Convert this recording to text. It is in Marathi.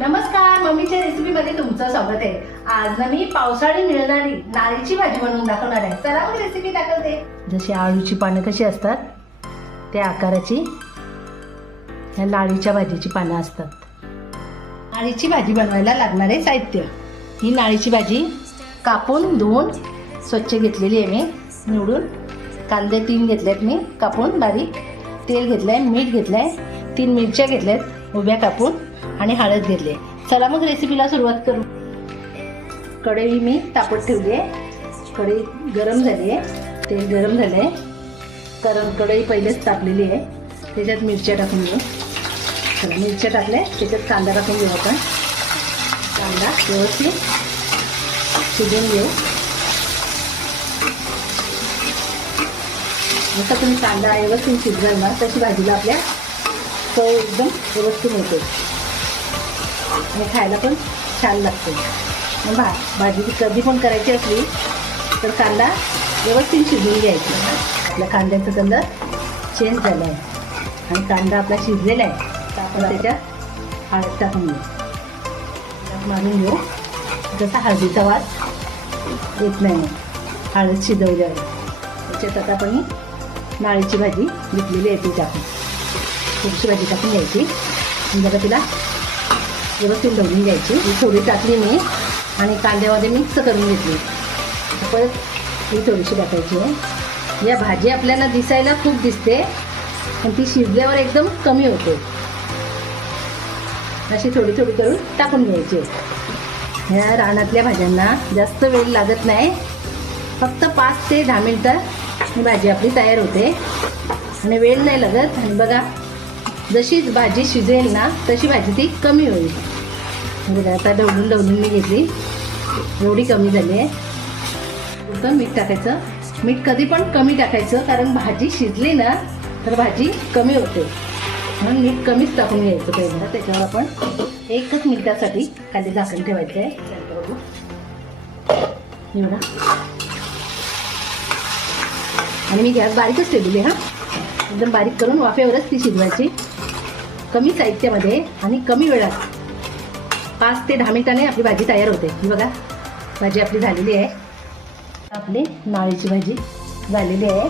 नमस्कार, मम्मीच्या रेसिपीमध्ये तुमचं स्वागत आहे। आज ना मी पावसाळी मिळणारी नाळीची भाजी बनवून दाखवणार आहे। चला मग रेसिपी दाखवते। जशी आळूची पानं कशी असतात त्या आकाराची या नाळीच्या भाजीची पानं असतात। नाळीची भाजी बनवायला लागणारे साहित्य, ही नाळीची भाजी कापून धुवून स्वच्छ घेतलेली आहे मी निवडून। कांदे 3 घेतलेत मी कापून बारीक, तेल घेतलंय, मीठ घ्तलंय, 3 मिरच्या घेतल्यात उभ्या कापून आणि हळद घेतली। चला मग रेसिपीला सुरुवात करू। कढई मी तापत ठेवली आहे, कढई गरम झाली आहे, तेल गरम झालंय, कारण कढई पहिलेच तापलेली आहे। त्याच्यात मिरच्या टाकून घेऊ। चला मिरच्या टाकल्या, त्याच्यात कांदा टाकून घेऊ आपण। कांदा व्यवस्थित शिजवून घेऊ। जसं तुम्ही कांदा व्यवस्थित शिजवाल ना तशी भाजीला आपल्या चव एकदम व्यवस्थित होते आणि खायला पण छान लागते। मग भाजी कधी पण करायची असली तर कांदा व्यवस्थित शिजवून घ्यायचा। आपल्या कांद्याचा कलर चेंज झाला आहे आणि कांदा आपला शिजलेला आहे, तर आपण त्याच्यात हळद टाकून घेऊ, मारून घेऊ। जसा हळदीचा वास येत नाही हळद शिजवल्यावर। त्याच्यात आता आपण नाळीची भाजी घेतलेली आहे ती टाकून थोडीशी भाजी टाकून घ्यायची आणि जरा तिला व्यवस्थित ढवळून घ्यायची। ही थोडी टाकली मी आणि कांद्यामध्ये मिक्स करून घेतली, परत ही थोडीशी टाकायची आहे। या भाजी आपल्याला दिसायला खूप दिसते पण ती शिजल्यावर एकदम कमी होते। अशी थोडी थोडी करून टाकून घ्यायची। ह्या रानातल्या भाज्यांना जास्त वेळ लागत नाही, फक्त 5 ते 10 मिनटं ही भाजी आपली तयार होते आणि वेळ नाही लागत। आणि बघा जशी भाजी शिजेल ना तशी भाजी ती कमी होईल। बघा आता ढवळून मी घेतली, एवढी कमी झाली आहे। पुढचं मीठ टाकायचं। मीठ कधी पण कमी टाकायचं, कारण भाजी शिजली ना तर भाजी कमी होते, म्हणून मीठ कमीच टाकून घ्यायचं पहिल्यांदा। त्याच्यावर आपण 1 मिनिटासाठी खाली झाकण ठेवायचं आहे। एवढा आणि मी गॅस बारीकच ठेवलेली हा, एकदम बारीक करून वाफेवरच ती शिजवायची कमी साहित्यामध्ये आणि कमी वेळात। 5 ते 10 मिनिटांनी आपली भाजी तयार होते। ही बघा भाजी आपली झालेली आहे। आपली नाळीची भाजी झालेली आहे।